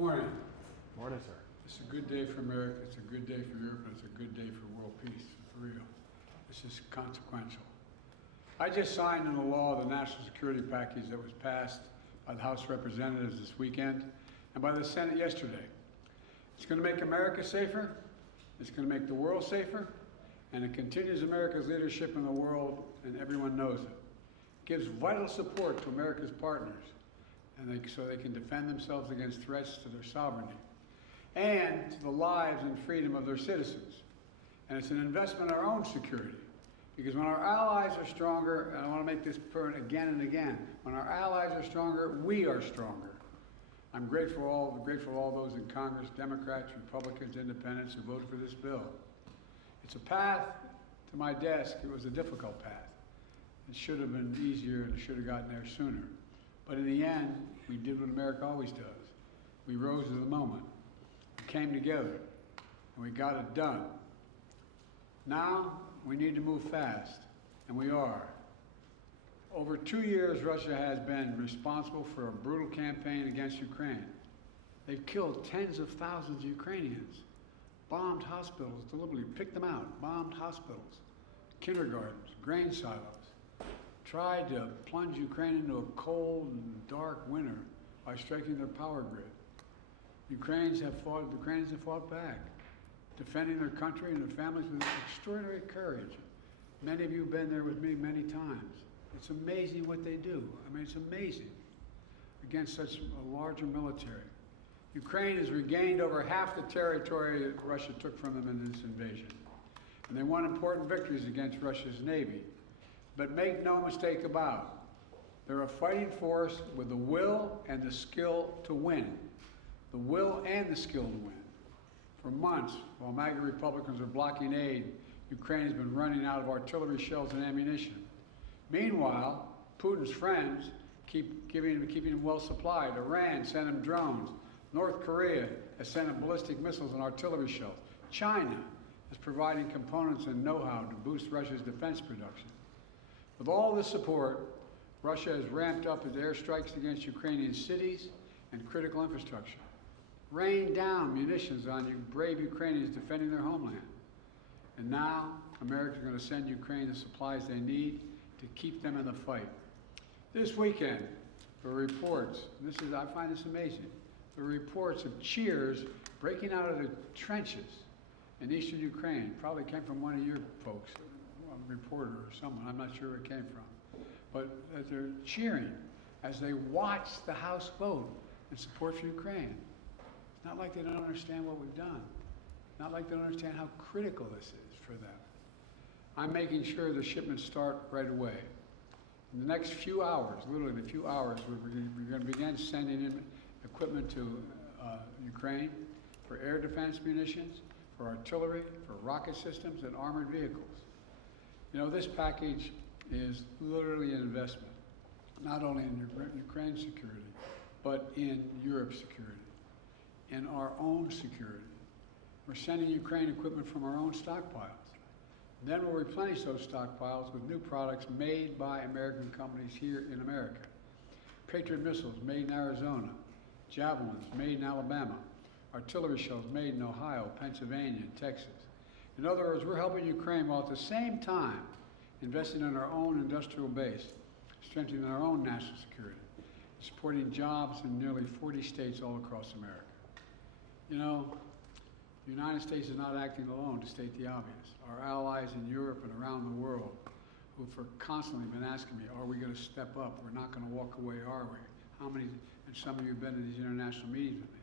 Morning. Morning, sir. It's a good day for America, it's a good day for Europe, and it's a good day for world peace, for real. This is consequential. I just signed into law the national security package that was passed by the House of Representatives this weekend and by the Senate yesterday. It's going to make America safer, it's going to make the world safer, and it continues America's leadership in the world, and everyone knows it. It gives vital support to America's partners, and so they can defend themselves against threats to their sovereignty and to the lives and freedom of their citizens. And it's an investment in our own security. Because when our allies are stronger, and I want to make this point again and again, when our allies are stronger, we are stronger. I'm grateful to all those in Congress, Democrats, Republicans, Independents, who voted for this bill. It's a path to my desk. It was a difficult path. It should have been easier, and it should have gotten there sooner. But in the end, we did what America always does. We rose to the moment. We came together, and we got it done. Now, we need to move fast, and we are. Over 2 years, Russia has been responsible for a brutal campaign against Ukraine. They've killed tens of thousands of Ukrainians, bombed hospitals deliberately, picked them out, bombed hospitals, kindergartens, grain silos, tried to plunge Ukraine into a cold and dark winter by striking their power grid. Ukrainians have fought back, defending their country and their families with extraordinary courage. Many of you have been there with me many times. It's amazing what they do. I mean, it's amazing against such a larger military. Ukraine has regained over half the territory that Russia took from them in this invasion. And they won important victories against Russia's Navy. But make no mistake about it, they're a fighting force with the will and the skill to win. The will and the skill to win. For months, while MAGA Republicans are blocking aid, Ukraine has been running out of artillery shells and ammunition. Meanwhile, Putin's friends keeping them well supplied. Iran sent him drones. North Korea has sent him ballistic missiles and artillery shells. China is providing components and know-how to boost Russia's defense production. With all this support, Russia has ramped up its airstrikes against Ukrainian cities and critical infrastructure, rained down munitions on you brave Ukrainians defending their homeland. And now, America is going to send Ukraine the supplies they need to keep them in the fight. This weekend, there were reports, I find this amazing, there were reports of cheers breaking out of the trenches in eastern Ukraine. Probably came from one of your folks, a reporter or someone, I'm not sure where it came from. But they're cheering as they watch the House vote in support for Ukraine. It's not like they don't understand what we've done. Not like they don't understand how critical this is for them. I'm making sure the shipments start right away. In the next few hours, literally in a few hours, we're going to begin sending in equipment to Ukraine for air defense munitions, for artillery, for rocket systems, and armored vehicles. You know, this package is literally an investment, not only in Ukraine's security, but in Europe's security, in our own security. We're sending Ukraine equipment from our own stockpiles. Then we'll replenish those stockpiles with new products made by American companies here in America. Patriot missiles made in Arizona, Javelins made in Alabama, artillery shells made in Ohio, Pennsylvania, and Texas. In other words, we're helping Ukraine while at the same time investing in our own industrial base, strengthening our own national security, supporting jobs in nearly 40 states all across America. You know, the United States is not acting alone, to state the obvious. Our allies in Europe and around the world who have constantly been asking me, are we going to step up? We're not going to walk away, are we? How many, and some of you have been to these international meetings with me,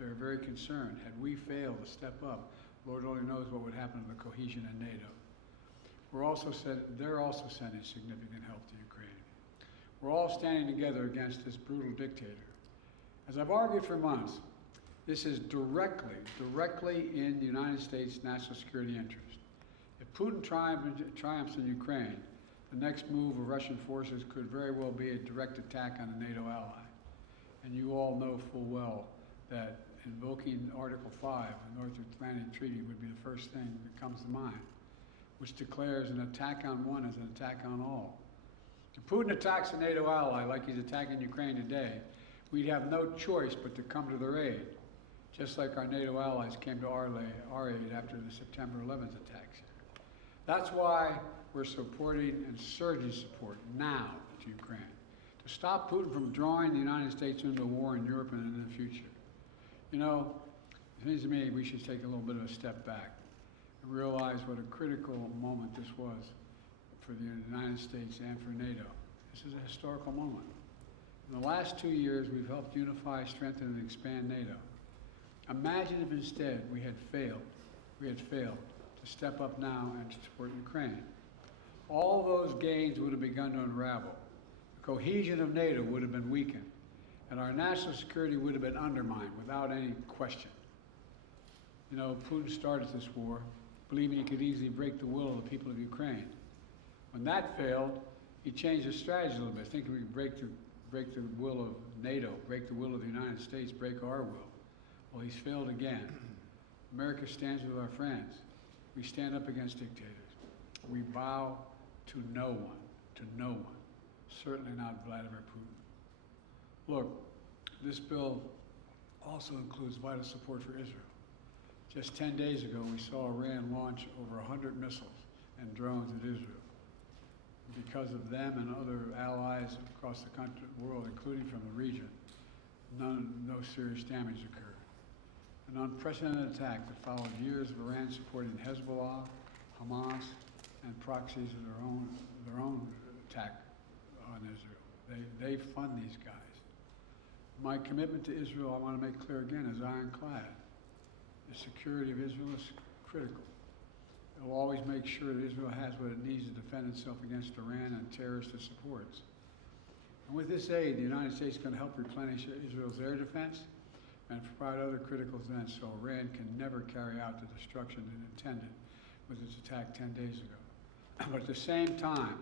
they're very concerned. Had we failed to step up, Lord only knows what would happen to the cohesion in NATO. They're also sending significant help to Ukraine. We're all standing together against this brutal dictator. As I've argued for months, this is directly in the United States' national security interest. If Putin triumphs in Ukraine, the next move of Russian forces could very well be a direct attack on a NATO ally. And you all know full well that invoking Article 5 of the North Atlantic Treaty would be the first thing that comes to mind, which declares an attack on one as an attack on all. If Putin attacks a NATO ally like he's attacking Ukraine today, we'd have no choice but to come to their aid. just like our NATO allies came to our aid after the September 11th attacks. That's why we're supporting and surging support now to Ukraine, to stop Putin from drawing the United States into a war in Europe and in the future. You know, it seems to me we should take a little bit of a step back and realize what a critical moment this was for the United States and for NATO. This is a historical moment. In the last 2 years, we've helped unify, strengthen, and expand NATO. Imagine if instead we had failed to step up now and support Ukraine. All those gains would have begun to unravel. The cohesion of NATO would have been weakened, and our national security would have been undermined without any question. You know, Putin started this war believing he could easily break the will of the people of Ukraine. When that failed, he changed his strategy a little bit, thinking we could break the will of NATO, break the will of the United States, break our will. Well, he's failed again. America stands with our friends. We stand up against dictators. We bow to no one, certainly not Vladimir Putin. Look, this bill also includes vital support for Israel. Just 10 days ago, we saw Iran launch over 100 missiles and drones at Israel. Because of them and other allies across the world, including from the region, no serious damage occurred. An unprecedented attack that followed years of Iran supporting Hezbollah, Hamas, and proxies of their own attack on Israel. They fund these guys. My commitment to Israel, I want to make clear again, is ironclad. The security of Israel is critical. It will always make sure that Israel has what it needs to defend itself against Iran and terrorists it supports. And with this aid, the United States is going to help replenish Israel's air defense and provide other critical defense so Iran can never carry out the destruction it intended with its attack 10 days ago. But at the same time,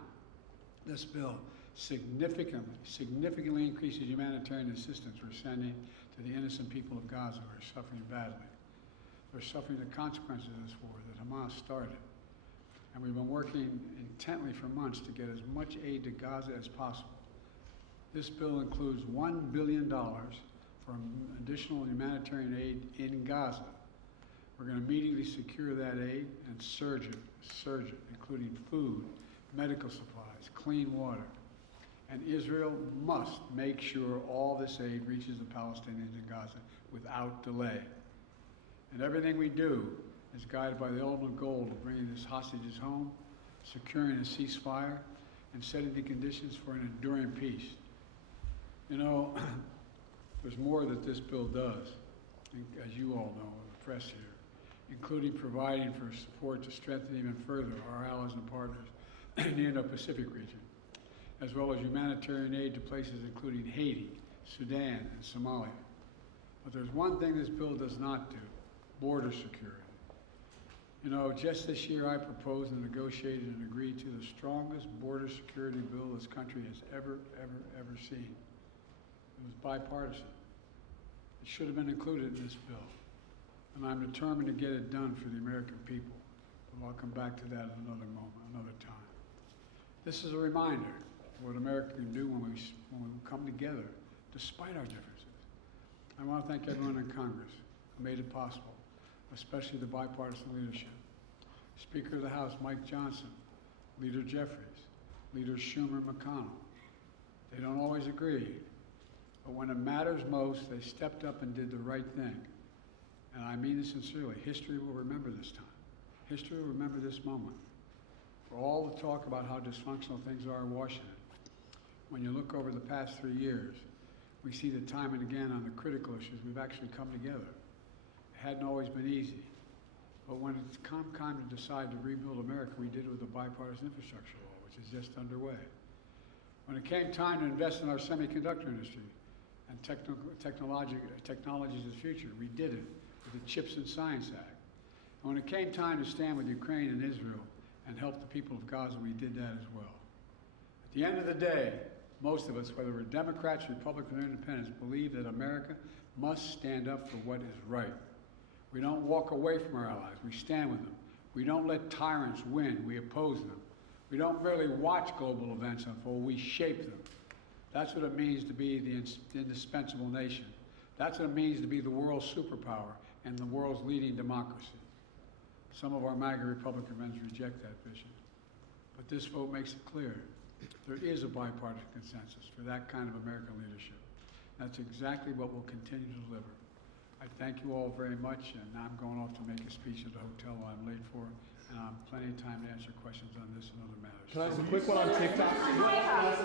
this bill significantly increases humanitarian assistance we're sending to the innocent people of Gaza who are suffering badly. They're suffering the consequences of this war that Hamas started. And we've been working intently for months to get as much aid to Gaza as possible. This bill includes $1 billion for additional humanitarian aid in Gaza. We're going to immediately secure that aid and surge it, including food, medical supplies, clean water. And Israel must make sure all this aid reaches the Palestinians in Gaza without delay. And everything we do is guided by the ultimate goal of bringing these hostages home, securing a ceasefire, and setting the conditions for an enduring peace. You know, there's more that this bill does, as you all know, the press here, including providing for support to strengthen even further our allies and partners in the Indo-Pacific region, as well as humanitarian aid to places including Haiti, Sudan, and Somalia. But there's one thing this bill does not do: border security. You know, just this year I proposed and negotiated and agreed to the strongest border security bill this country has ever seen. It was bipartisan. It should have been included in this bill. And I'm determined to get it done for the American people. But I'll come back to that at another moment, another time. This is a reminder of what America can do when we come together, despite our differences. I want to thank everyone in Congress who made it possible, especially the bipartisan leadership. Speaker of the House, Mike Johnson, Leader Jeffries, Leaders Schumer and McConnell. They don't always agree, but when it matters most, they stepped up and did the right thing. And I mean this sincerely. History will remember this time. History will remember this moment. For all the talk about how dysfunctional things are in Washington, when you look over the past 3 years, we see that time and again on the critical issues, we've actually come together. It hadn't always been easy. But when it's come time to decide to rebuild America, we did it with the bipartisan infrastructure law, which is just underway. When it came time to invest in our semiconductor industry and technologies of the future, we did it with the CHIPS and Science Act. And when it came time to stand with Ukraine and Israel and help the people of Gaza, we did that as well. At the end of the day, most of us, whether we're Democrats, Republicans, or Independents, believe that America must stand up for what is right. We don't walk away from our allies. We stand with them. We don't let tyrants win. We oppose them. We don't merely watch global events unfold. We shape them. That's what it means to be the indispensable nation, That's what it means to be the world's superpower and the world's leading democracy. Some of our MAGA Republican friends reject that vision. But this vote makes it clear there is a bipartisan consensus for that kind of American leadership. That's exactly what we'll continue to deliver. I thank you all very much, and now I'm going off to make a speech at the hotel I'm late for, and I have plenty of time to answer questions on this and other matters. Can I ask a quick one on TikTok?